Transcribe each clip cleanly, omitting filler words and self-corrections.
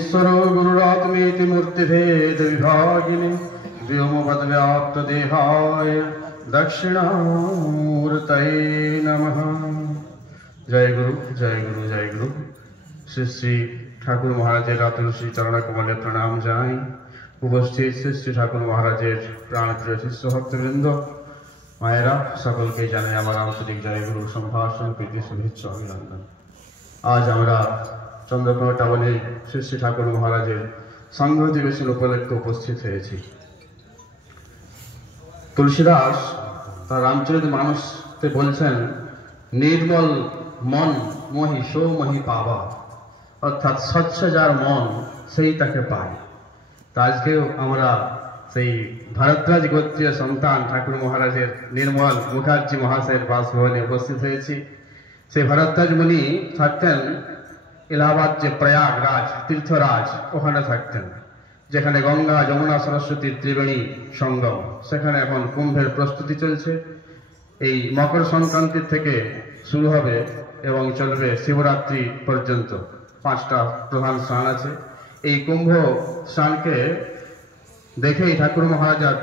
ईश्वरो गुरुरात्मेति मूर्तिभेद विभागिने व्योमवद्व्याप्तदेहाय दक्षिणामूर्तये नमः। जय गुरु जय गुरु जय गुरु। श्री श्री ठाकुर महाराजेर तुलसी चरण कमले प्रणाम जानाई। उपस्थित श्री श्री ठाकुर महाराजेर प्राणप्रिय शिष्य भक्तवृंद मायेरा सकलके जानाई आमार आंतरिक जय गुरु सम्भाषण प्रীতি शुभेच्छा अभिनंदन। आज आमरा चंद्रकोना टाउने श्री श्री ठाकुर महाराजेर संघ अधिवेशन उपलक्षे उपस्थित हয়েছি। तुलसीदास तार रामचरित मानसे बोलছেন निर्मल मन मोहि सो मोहि पावा, अर्थात स्वच्छ जार मन सेई ताके पाय। तो आज के आमरा सेई भारद्वाज गोत्रीय सन्तान ठाकुर महाराजेर निर्मल मुखार्जी महाशয়ের बासभवने उपस्थित হয়েছি। সেই भारद्वाज मुनि থাকতেন इलाहाबाद जे प्रयागराज तीर्थराज ওখানে থাকতেন, যেখানে গঙ্গা যমুনা সরস্বতী ত্রিবেণী সঙ্গম। সেখানে এখন কুম্ভের প্রস্তুতি চলছে। এই মকর সংক্রান্তি থেকে শুরু হবে এবং চলবে শিবরাত্রি পর্যন্ত। 5টা প্রধান স্নান আছে। এই কুম্ভ স্নানকে দেখেই ঠাকুর মহারাজার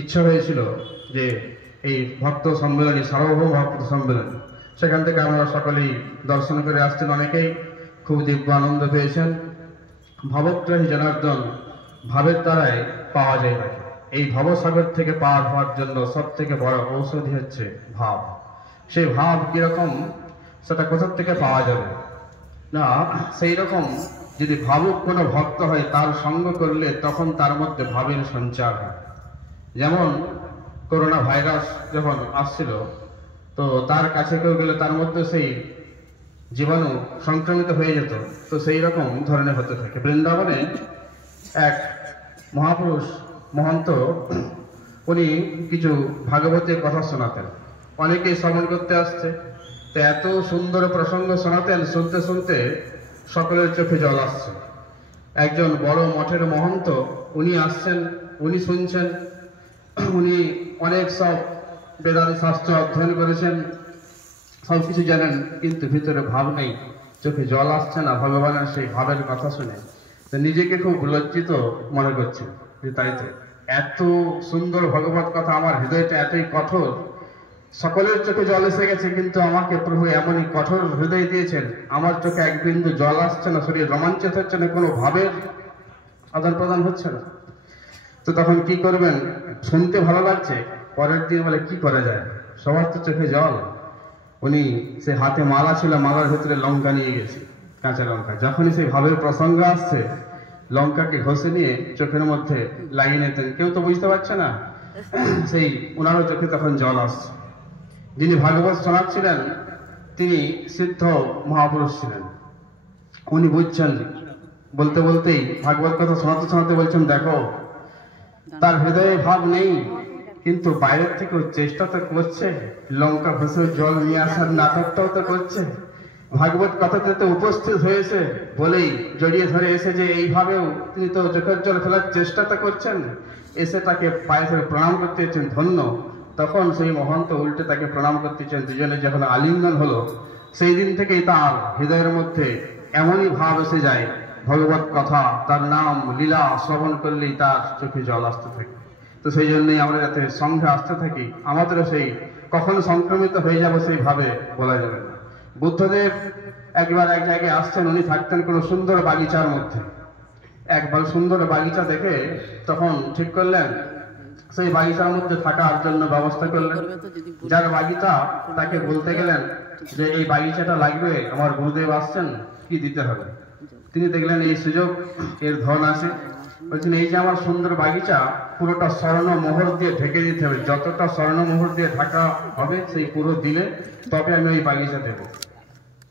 ইচ্ছা হয়েছিল যে এই ভক্ত সম্মেলনী সার্বভৌম ভক্ত সম্মেলনী সেখান থেকে আমরা সকলেই দর্শন করে আসছেন। অনেকেই খুব দিব্য আনন্দ পেয়েছেন। ভবগ্রাহী জনার্দন ভাবের দ্বারাই পাওয়া যায় না। এই ভবসাগর থেকে পার হওয়ার জন্য সব থেকে বড় ঔষধি হচ্ছে ভাব। সেই ভাব কিরকম সেটা কোথা থেকে পাওয়া যাবে না, সেই রকম যদি ভাবুক কোনো ভক্ত হয় তার সঙ্গ করলে তখন তার মধ্যে ভাবের সঞ্চার হয়। যেমন করোনা ভাইরাস যখন আসছিল, তো তার কাছে কেউ গেলে তার মধ্যে সেই জীবাণু সংক্রমিত হয়ে যেত। তো সেই রকম ধরনের হতে থাকে। বৃন্দাবনে এক মহাপুরুষ মহন্ত উনি কিছু ভাগবতের কথা শোনাতেন। অনেকেই শ্রবণ করতে আসছে। তো এত সুন্দর প্রসঙ্গ শোনাতেন, শুনতে শুনতে সকলের চোখে জল আসছে। একজন বড় মঠের মহন্ত উনি আসছেন, উনি শুনছেন। উনি অনেক সব বেদান্ত শাস্ত্র অধ্যয়ন করেছেন, সব কিছু জানেন, কিন্তু ভিতরে ভাব নেই, চোখে জল আসছে না ভগবানের সেই ভাবের কথা শুনে। তো নিজেকে খুব লজ্জিত মনে করছেন যে তাই তো এত সুন্দর ভগবত কথা, আমার হৃদয়টা এতই কঠোর, সকলের চোখে জল এসে গেছে, কিন্তু আমাকে প্রভু এমনই কঠোর হৃদয় দিয়েছেন, আমার চোখে এক বিন্দু জল আসছে না, শরীর রোমাঞ্চিত হচ্ছে না, কোনো ভাবের আদান প্রদান হচ্ছে না। তো তখন কি করবেন? শুনতে ভালো লাগছে, পরের দিন বলে কি করা যায়, সবার তো চোখে জল। উনি সে হাতে মালা ছিল, মালার ভিতরে লঙ্কা নিয়ে গেছে, কাঁচা লঙ্কা। যখনই সেই ভাবের প্রসঙ্গ আসছে লঙ্কাকে ঘষে নিয়ে চোখের মধ্যে লাগিয়ে নিতেন। কেউ তো বুঝতে পারছে না, সেই ওনারও চোখে তখন জল আসছে। যিনি ভাগবত শোনাচ্ছিলেন তিনি সিদ্ধ মহাপুরুষ ছিলেন। উনি বুঝছেন, বলতে বলতেই ভাগবত কথা শোনাতে শোনাতে বলছেন, দেখো তার হৃদয়ে ভাব নেই, কিন্তু বাইরের থেকে চেষ্টা তো করছে, লঙ্কা ঘষে জল নিয়ে আসার নাটকটাও তো করছে। ভাগবত কথাতে তো উপস্থিত হয়েছে বলেই জড়িয়ে ধরে এসে যে এইভাবেও তিনি তো চোখের জল ফেলার চেষ্টা তো করছেন, এসে তাকে পায়ে ধরে প্রণাম করতে চেয়েছেন, ধন্য। তখন সেই মহন্ত উল্টে তাকে প্রণাম করতে চেয়েছেন। দুজনে যখন আলিঙ্গন হলো, সেই দিন থেকেই তার হৃদয়ের মধ্যে এমনই ভাব এসে যায়, ভগবত কথা তার নাম লীলা শ্রবণ করলেই তার চোখে জল আসতে থাকে। তো সেই জন্যই আমরা যাতে সঙ্ঘে আসতে থাকি, আমাদেরও সেই কখন সংক্রমিত হয়ে যাব সেই ভাবে বলা যাবে না। বুদ্ধদেব একবার এক জায়গায় আসছেন, উনি থাকতেন কোনো সুন্দর বাগিচার মধ্যে। একবার সুন্দর বাগিচা দেখে তখন ঠিক করলেন সেই বাগিচার মধ্যে থাকার জন্য ব্যবস্থা করলেন। যার বাগিচা তাকে বলতে গেলেন যে এই বাগিচাটা লাগবে, আমার গুরুদেব আসছেন, কি দিতে হবে। তিনি দেখলেন এই সুযোগ, এর ধন আছে। বলছেন এই যে আমার সুন্দর বাগিচা, পুরোটা স্বর্ণ মোহর দিয়ে ঢেকে দিতে হবে, যতটা স্বর্ণ মোহর দিয়ে ঢাকা হবে সেই পুরো দিলে তবে আমি ওই বাগিচা দেব।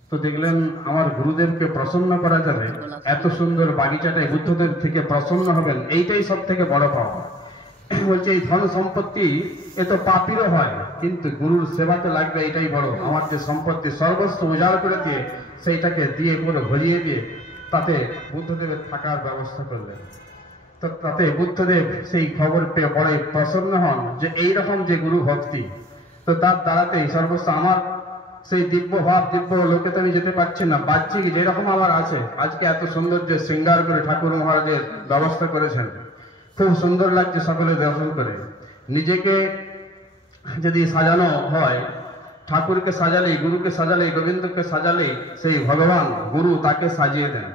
তো দেখলেন আমার গুরুদেবকে প্রসন্ন করা যাবে, এত সুন্দর বাগিচাটাই বুদ্ধদেব থেকে প্রসন্ন হবেন, এইটাই সব থেকে বড় পাওয়া। বলছে এই ধন সম্পত্তি এ তো পাপিরও হয়, কিন্তু গুরুর সেবাতে লাগবে, এটাই বড়। আমার যে সম্পত্তি সর্বস্ব উজাড় করে দিয়ে সেইটাকে দিয়ে পুরো ভরিয়ে দিয়ে তাতে বুদ্ধদেবের থাকার ব্যবস্থা করলেন। তো তাতে বুদ্ধদেব সেই খবর পেয়ে বড়ই প্রসন্ন হন যে এইরকম যে গুরু ভক্তি, তো তার দ্বারাতেই সর্বস্ব আমার সেই দিব্য ভাব দিব্য লোকে তো আমি যেতে পারছি না, বাহ্যিক যেরকম আমার আছে, আজকে এত সৌন্দর্য শৃঙ্গার করে ঠাকুর মহারাজের ব্যবস্থা করেছেন, খুব সুন্দর লাগছে সকলে দর্শন করে। নিজেকে যদি সাজানো হয়, ঠাকুরকে সাজালেই, গুরুকে সাজালেই, গোবিন্দকে সাজালেই সেই ভগবান গুরু তাকে সাজিয়ে দেন।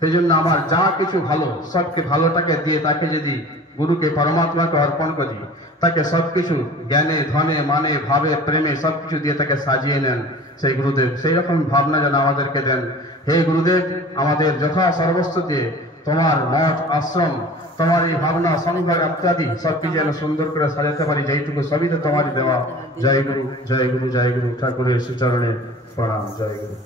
সেই জন্য আমার যা কিছু ভালো, সবকে ভালোটাকে দিয়ে তাকে যদি গুরুকে পরমাত্মাকে অর্পণ করি, তাকে সবকিছু জ্ঞানে ধনে মানে ভাবে প্রেমে সবকিছু দিয়ে তাকে সাজিয়ে নেন সেই গুরুদেব। সেই রকম ভাবনা যেন আমাদেরকে দেন। হে গুরুদেব, আমাদের যথা সর্বস্ব দিয়ে তোমার মঠ আশ্রম, তোমার এই ভাবনা সংভাগ ইত্যাদি সবকিছু যেন সুন্দর করে সাজাতে পারি, যেইটুকু সবই তো তোমারই দেওয়া। জয় গুরু, জয় গুরু, জয় গুরু। ঠাকুরের শ্রীচরণে প্রণাম। জয় গুরু।